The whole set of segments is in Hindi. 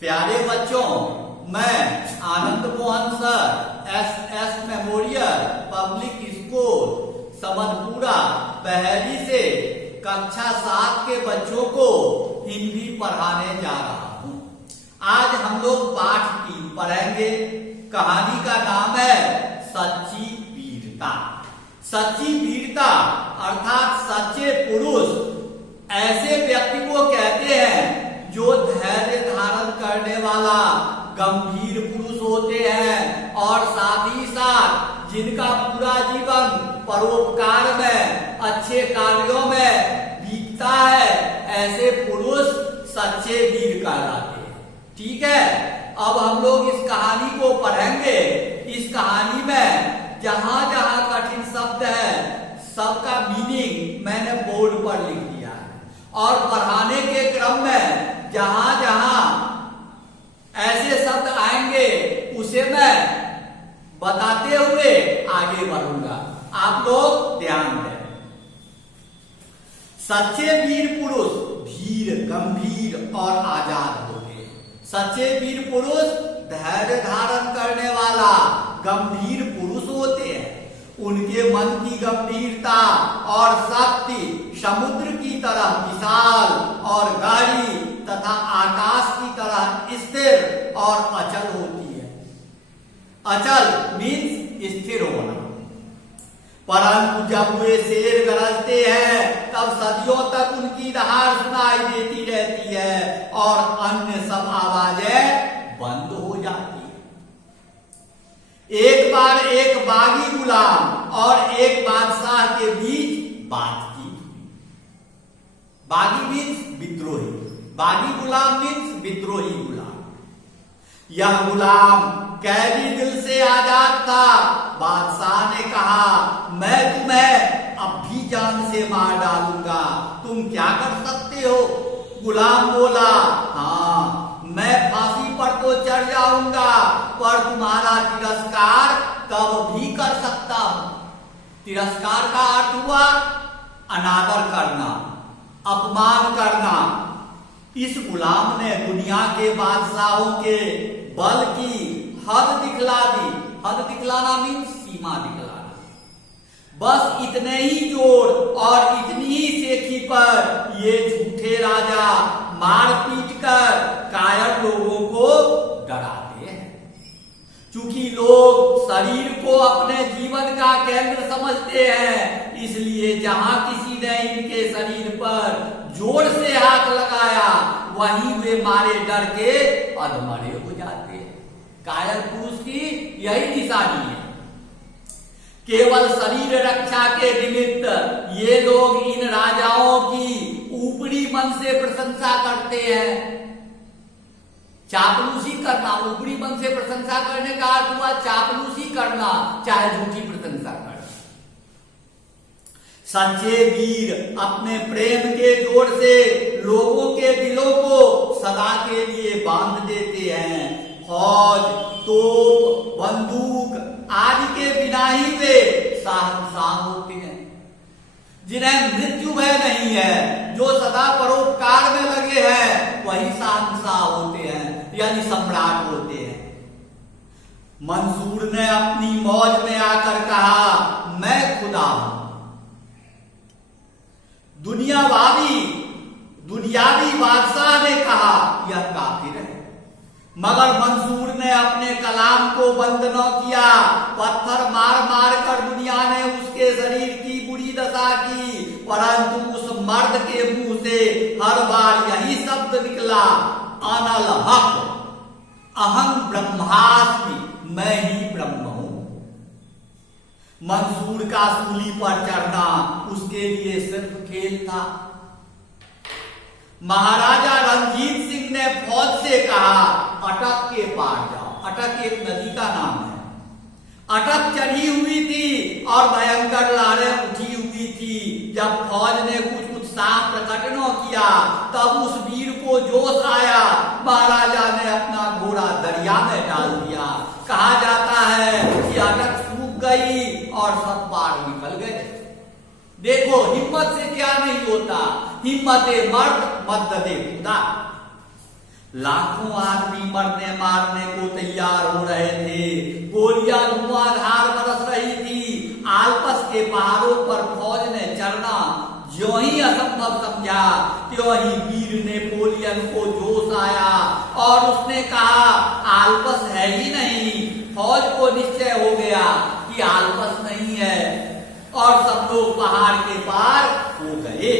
प्यारे बच्चों, मैं Anand Mohan sir S Memorial Public School Samadpura Bahri से कक्षा 7 के बच्चों को हिंदी पढ़ाने जा रहा हूँ। आज हम लोग पाठ 3 पढ़ेंगे। कहानी का नाम है सच्ची वीरता। सच्ची वीरता अर्थात सच्चे पुरुष ऐसे व्यक्ति को कहते हैं जो धैर्य धारण करने वाला गंभीर पुरुष होते हैं और साथ ही साथ जिनका पूरा जीवन परोपकार में, अच्छे कार्यों में बीतता है, ऐसे पुरुष सच्चे वीर कहलाते हैं। ठीक है, अब हम लोग इस कहानी को पढ़ेंगे। इस कहानी में जहां जहां कठिन शब्द है सबका मीनिंग मैंने बोर्ड पर लिख दिया है और पढ़ाने के क्रम में जहां जहां ऐसे शब्द आएंगे उसे मैं बताते हुए आगे बढ़ूंगा। आप लोग ध्यान दें। सच्चे वीर पुरुष धीर, गंभीर और आजाद होते हैं। सच्चे वीर पुरुष धैर्य धारण करने वाला गंभीर पुरुष होते हैं। उनके मन की गंभीरता और शक्ति समुद्र की तरह विशाल और गहरी तथा आकाश की तरह स्थिर और अचल होती है। अचल मीन्स स्थिर होना। परंतु जब वे शेर गरजते हैं तब सदियों तक उनकी दहाड़ सुनाई देती रहती है और अन्य सब आवाजें बंद हो जाती है। एक बार एक बागी गुलाम और एक बादशाह के बीच बातचीत हुई। बागी मीन्स विद्रोही, बागी गुलाम मीन्स विद्रोही गुलाम। यह गुलाम कैदी दिल से आजाद था। बादशाह ने कहा, मैं तुम्हें अब भी जान से मार डालूंगा, तुम क्या कर सकते हो? गुलाम बोला, हाँ, मैं फांसी पर तो चढ़ जाऊंगा पर तुम्हारा तिरस्कार तब भी कर सकता हूं। तिरस्कार का अर्थ हुआ अनादर करना, अपमान करना। इस गुलाम ने दुनिया के बादशाहों के बल की हद दिखला दी। हद दिखलाना मीन्स सीमा दिखलाना। बस इतने ही जोर और इतनी ही सेखी पर ये झूठे राजा मार पीट कर कायर लोगों को डराते हैं। चूंकि लोग शरीर को अपने जीवन का केंद्र समझते हैं, इसलिए जहां किसी ने इनके शरीर पर जोर से हाथ लगाया वहीं वे मारे डर के अधमरे हो जाते हैं। कायर पुरुष की यही निशानी है। केवल शरीर रक्षा के निमित्त ये लोग इन राजाओं की ऊपरी मन से प्रशंसा करते हैं। चापलूसी करना, ऊपरी मन से प्रशंसा करने का अर्थ हुआ चापलूसी करना, चाहे झूठी प्रशंसा करना। सच्चे वीर अपने प्रेम के जोर से लोगों के दिलों को सदा के लिए बांध देते हैं। फौज, तोप, बंदूक आदि के बिना ही वे शहंशाह होते हैं। जिन्हें मृत्यु भय नहीं है, जो सदा परोपकार में लगे हैं, वही शहंशाह होते हैं, यानी सम्राट होते हैं। मंसूर ने अपनी मौज में आकर कहा, मैं खुदा हूं। दुनियावी बादशाह ने कहा, यह काफिर है। मगर मंसूर ने अपने कलाम को बंद न किया। पत्थर मार मार कर दुनिया ने उसके शरीर की बुरी दशा की, परंतु उस मर्द के मुंह से हर बार यही शब्द निकला, अनल हक, अहं ब्रह्मास्मि, मैं ही ब्रह्म हूं। मंसूर का सूली पर चढ़ना उसके लिए सिर्फ खेल था। महाराजा रंजीत सिंह ने फौज से कहा, अटक के पार जाओ। अटक एक नदी का नाम है। अटक चढ़ी हुई थी और भयंकर लहरें उठी हुई थी। जब फौज ने कुछ उत्साह प्रकट न किया तब उस वीर को जोश आया। महाराजा ने अपना घोड़ा दरिया में डाल दिया। कहा जाता है कि अटक सूख गई और सब पार निकल गए। देखो, हिम्मत से क्या नहीं होता। हिम्मत मर्द मदद खुदा। लाखों आदमी मरने मारने को तैयार हो रहे थे। गोलियां धुआंधार बरस रही थी। आल्पस के पहाड़ों पर फौज ने चढ़ना ज्यों ही असंभव समझा, त्यों ही वीर नेपोलियन को जोश आया और उसने कहा आल्पस है ही नहीं। फौज को निश्चय हो गया कि आल्पस नहीं है और सब लोग पहाड़ के पार हो गए।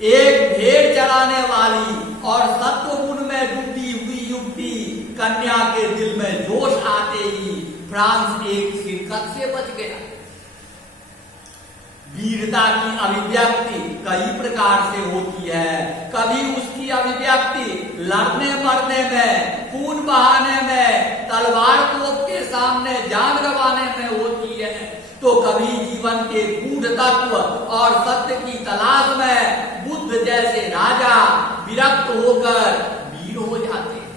एक भेड़ चराने वाली और सत्वगुण में डूबी हुई युवती कन्या के दिल में जोश आते ही फ्रांस एक शिरकत से बच गया। वीरता की अभिव्यक्ति कई प्रकार से होती है। कभी उसकी अभिव्यक्ति लड़ने मरने में, खून बहाने में, तलवार तोप के सामने जान गंवाने में होती है, तो कभी जीवन के गूढ़ तत्व और सत्य की तलाश में बुद्ध जैसे राजा विरक्त होकर वीर हो जाते हैं।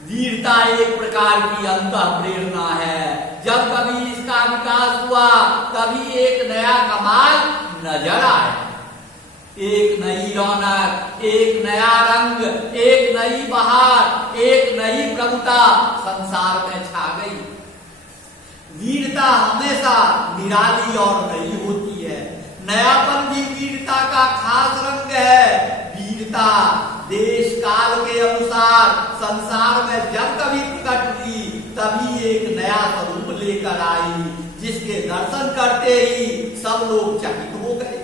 वीरता एक प्रकार की अंतः प्रेरणा है। जब कभी इसका विकास हुआ, कभी एक नया कमाल नजर आया, एक नई रौनक, एक नया रंग, एक नई बहार, एक नई प्रभुता संसार में छा गई। वीरता हमेशा निराली और नई होती है। नयापन भी वीरता का खास रंग है। वीरता देश काल के अनुसार संसार में जब कभी प्रकट हुई, तभी एक नया स्वरूप लेकर आई, जिसके दर्शन करते ही सब लोग चकित हो गए।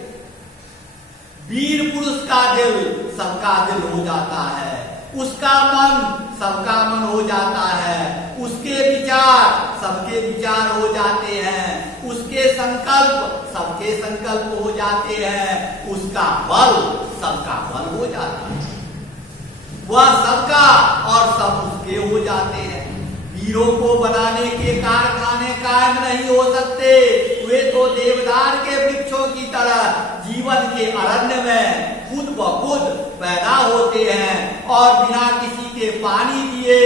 वीर पुरुष का दिल सबका दिल हो जाता है, उसका मन सबका मन हो जाता है, उसके विचार सबके विचार हो जाते हैं, उसके संकल्प सबके संकल्प हो जाते हैं, उसका बल सबका बल हो जाता है। वह सबका और सब उसके हो जाते हैं। वीरों को बनाने के कारखाने कायम नहीं हो सकते। वे तो देवदार के वृक्षों की तरह जीवन के अरण्य में खुद ब खुद पैदा होते हैं और बिना किसी के पानी दिए,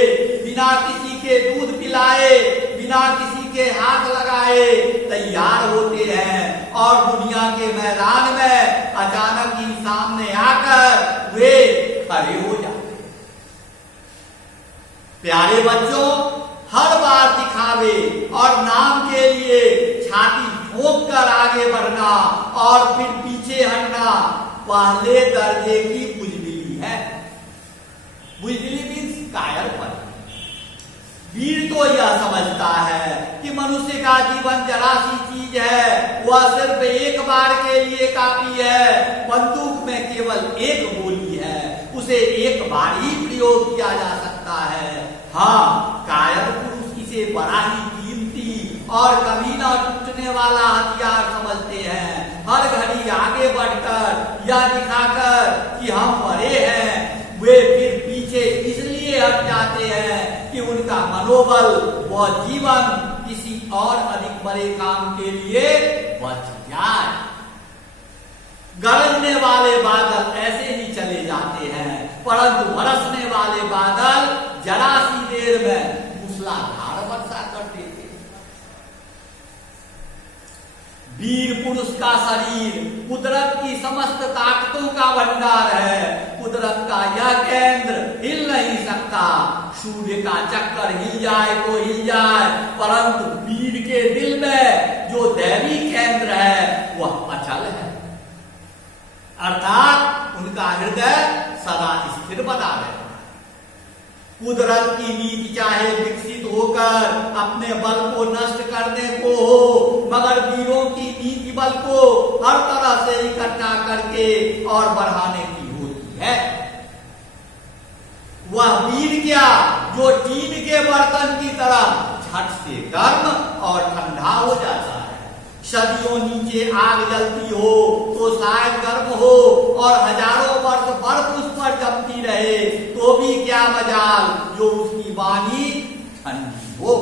बिना किसी के दूध पिलाए, बिना किसी के हाथ लगाए तैयार होते हैं और दुनिया के मैदान में अचानक ही सामने आकर वे खड़े हो जाते हैं। प्यारे बच्चों, हर बार दिखावे और नाम के लिए छाती ठोक कर आगे बढ़ना और फिर पीछे हटना पहले दर्जे की बुजदिली है। बुजदिली मीन्स कायरपन। वीर तो यह समझता है कि मनुष्य का जीवन जरा सी चीज है, वह सिर्फ एक बार के लिए काफी है। बंदूक में केवल एक गोली है, उसे एक बार ही प्रयोग किया जा सकता है। हाँ, कायर पुरुष इसे बड़ा ही कीमती और कभी ना टूटने वाला हथियार समझते हैं। हर घड़ी आगे बढ़कर यह दिखाकर कि हम बड़े हैं, वे फिर पीछे इसलिए हट जाते हैं कि उनका मनोबल व जीवन किसी और अधिक बड़े काम के लिए बच जाए। गरजने वाले बादल ऐसे ही चले जाते हैं, परंतु बरसने वाले बादल जरा सी देर में मूसलाधार वर्षा करते थे। वीर पुरुष का शरीर कुदरत की समस्त ताकतों का भंडार है। कुदरत का यह केंद्र हिल नहीं सकता। सूर्य का चक्कर हिल जाए तो हिल जाए, परंतु वीर के दिल में जो दैवी केंद्र है वह अचल है, अर्थात उनका हृदय सदा स्थिर बना रहता है। कुदरत की नीति चाहे विकसित होकर अपने बल को नष्ट करने को हो, मगर वीरों की नीति बल को हर तरह से इकट्ठा करके और बढ़ाने की होती है। वह वीर क्या जो टीन के बर्तन की तरह झट से गर्म और ठंडा हो जाता है। सदियों नीचे आग जलती हो तो शायद गर्म हो और हजारों वर्ष बर्फ उस पर जमती रहे तो भी क्या मजाल जो उसकी वाणी ठंडी हो।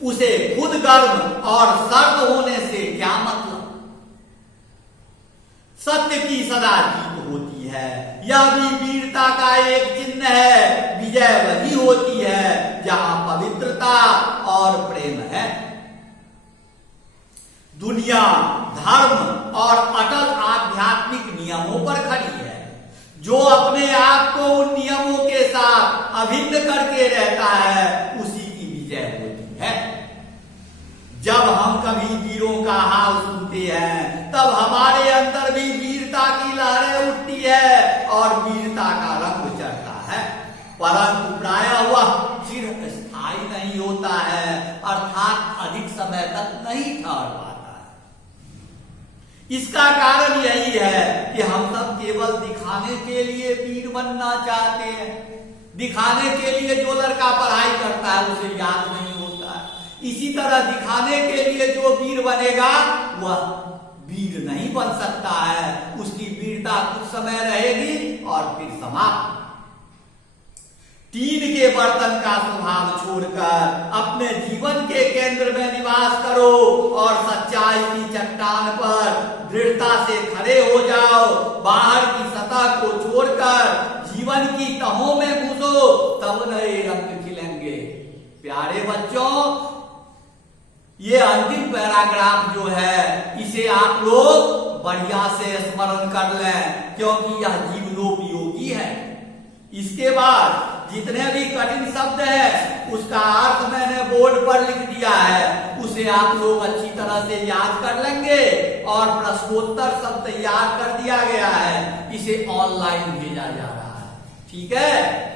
उसे खुद गर्म और सर्द होने से क्या मतलब। सत्य की सदा जीत होती है, यह भी वीरता का एक चिन्ह है। विजय वही होती है जहां पवित्रता और प्रेम है। दुनिया धर्म और अटल आध्यात्मिक नियमों पर खड़ी है। जो अपने आप को उन नियमों के साथ अभिन्न करके रहता है उसी की विजय होती है। जब हम कभी वीरों का हाल सुनते हैं तब हमारे अंदर भी वीरता की लहरें उठती है और वीरता का रंग चढ़ता है, परंतु प्रायः वह चिर स्थायी नहीं होता है, अर्थात अधिक समय तक नहीं ठहर पाता है। इसका कारण यही है कि हम सब केवल दिखाने के लिए वीर बनना चाहते हैं। दिखाने के लिए जो लड़का पढ़ाई करता है उसे याद नहीं होता है, इसी तरह दिखाने के लिए जो वीर बनेगा वह वीर नहीं बन सकता है। उसकी वीरता कुछ समय रहेगी और फिर समाप्त। टीन के बर्तन का स्वभाव छोड़कर अपने जीवन के केंद्र में निवास करो और सच्चाई की चट्टान पर दृढ़ता से खड़े हो जाओ। बाहर की सतह को छोड़कर जीवन की तहों में घुसो, तब नए रंग खिलेंगे। प्यारे बच्चों, ये अंतिम पैराग्राफ जो है इसे आप लोग बढ़िया से स्मरण कर लें, क्योंकि यह जीवनोपयोगी है। इसके बाद जितने भी कठिन शब्द है उसका अर्थ मैंने बोर्ड पर लिख दिया है, उसे आप लोग अच्छी तरह से याद कर लेंगे और प्रश्नोत्तर सब तैयार कर दिया गया है, इसे ऑनलाइन भेजा जा रहा है। ठीक है।